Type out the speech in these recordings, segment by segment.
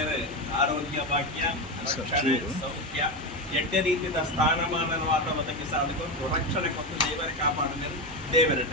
ದೇವರ ಆರೋಗ್ಯ ಭಾಗ್ಯ ರಕ್ಷಣೆ ಸೌಖ್ಯ ಎಡ್ಡೆ ರೀತಿಯ ಸ್ಥಾನಮಾನವಾದ ಒದಗಿ ಸಾಧಿಕೊಂಡು ರಕ್ಷಣೆ ಕೊಟ್ಟು ದೇವರೇ ಕಾಪಾಡಿದರೆ ದೇವರಟ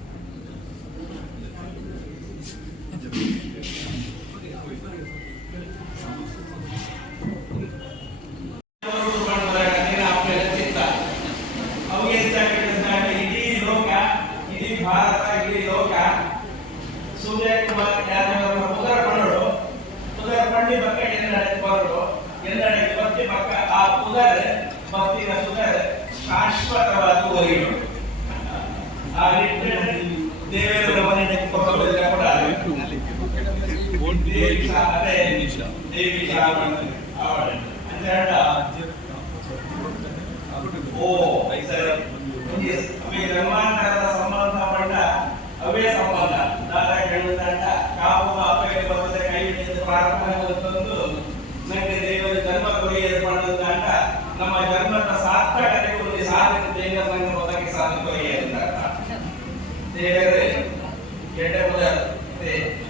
ಸೂರ್ಯಕುಮಾರ್ ಯಾದವ್ ಉದರ ಪಂಡು ಉದರ ಪಂಡಿ ಪಕ್ಕ ಎನ್ನಡೆ ಬರಡು ಎನ್ನಡೆ ಭಕ್ತಿ ಪಕ್ಕ ಆ ಉದರ ಭಕ್ತಿನ ಸುದರ ಶಾಶ್ವತವಾದ ಒಲಿಯು ಆ ನಿಟ್ಟಿನಲ್ಲಿ ದೇವರ ಮನೆಯ ಕೊಟ್ಟುಕೊಳ್ಳಿದ್ರೆ ಕೂಡ ದೇವಿ ಸಹ ಅದೇ ದೇವಿ ಸಹ ಅವಳೆ ಅಂದ್ರೆ ಓ ಸರಿ ಅವೇ ಧರ್ಮಾಂತರದ ಸಂಬಂಧಪಟ್ಟ ಅವೇ ದೇವರನ್ನು ಒದಗಿ ದೇವರೇ ಎಡೆ ಮೊದಲು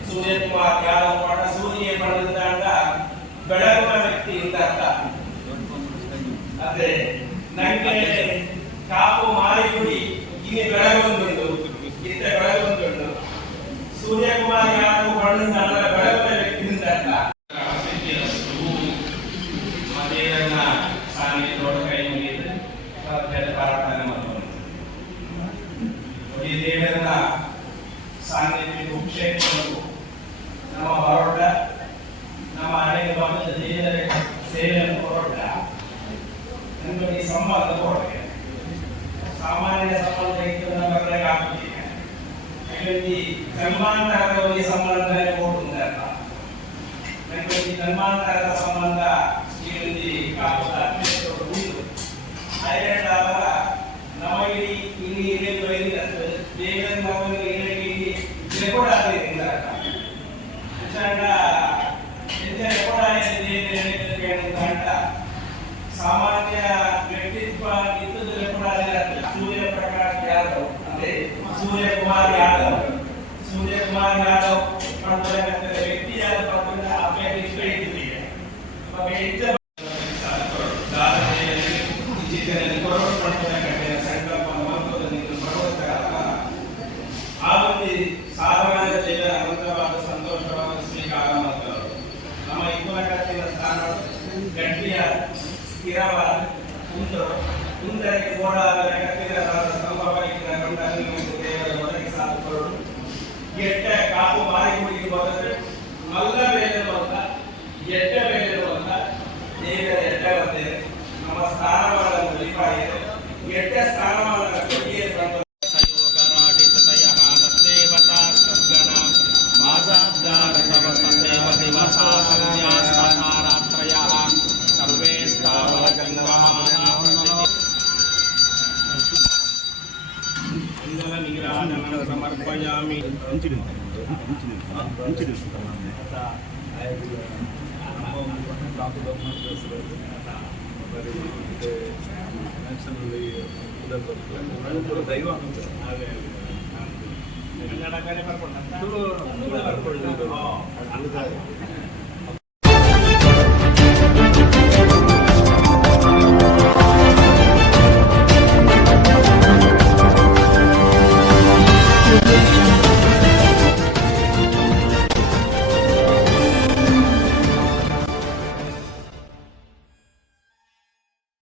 ಸೂರ್ಯಕುಮಾರ್ ಯಾದವ್ ಮಾಡ ಸೂರ್ಯ ಮಾಡಿದ ಬೆಳಗುವ ವ್ಯಕ್ತಿ ಇಂದ ಅದೇ ನಂಗೆ ಕಾಪು ಮಾರಿಗುಡಿ ಇಲ್ಲಿ ಬೆಳಗೊಂದುಂಡು ಇತ್ತ ಬೆಳಗೊಂದುಂಡು ಸೂರ್ಯಕುಮಾರ್ ಯಾದವ್ ಮಾಡಿದ ನನಗೆ ಜನ್ಮಾಂತರದ ಒಂದು ಸಂಬಂಧ ಕೊಡುವುದಲ್ಲ ನನಗೆ ಈ ಜನ್ಮಾಂತರದ ಸಂಬಂಧ ಈ ಒಂದು ಕಾಪದ ಉಳಿದು ಐರನ್ ಅವರ ನಮಗೆ ಇಲ್ಲಿ ಇಳಿದು ಬೈದಿದ್ದು ದೇವರ ನಮಗೆ ಇಲ್ಲಿ ರೆಕಾರ್ಡ್ ಆಗಿದ್ದರಿಂದ ಹೆಚ್ಚಾಗ ಹೆಚ್ಚು ರೆಕಾರ್ಡ್ ಆಗಿದೆ ಅಂತ ಸಾಮಾನ್ಯ ವ್ಯಕ್ತಿತ್ವ ಇದ್ದದ್ದು ಕೂಡ ಸೂರ್ಯ ಪ್ರಕಾಶ್ ಯಾದವ್ ಅಂದ್ರೆ ಸೂರ್ಯಕುಮಾರ್ ಯಾದವ್ కోరుకున్నటువంటి సంకల్పం ఆ ఉంది సాధారణ ಜಿಲ್ಲೆ ಅನಂತವಾದ ಸಂತೋಷವಾದ ಸ್ವೀಕಾರ ಮಾಡ್ತಾರೆ ನಮ್ಮ ಇಪ್ಪನಕತ್ತಿನ ಸ್ಥಾನ ಗಟ್ಟಿಯ ಸ್ಥಿರವಾದ ಕುಂದರು ಕುಂದರಿಗೆ ಓಡಾದ ಸಾಧುಕೊಳ್ಳರು ಎಟ್ಟ ಕಾಪು ಮಾರಿ ಕುಡಿಯುವಾಗ ಮಲ್ಲ ಮೇಲೆ ಬಂದ ಎಟ್ಟ ಸಮರ್ಪಯಾಮಿ ದೈವ ಕನ್ನಡ ಕರೆ ಬರ್ಕೊಂಡ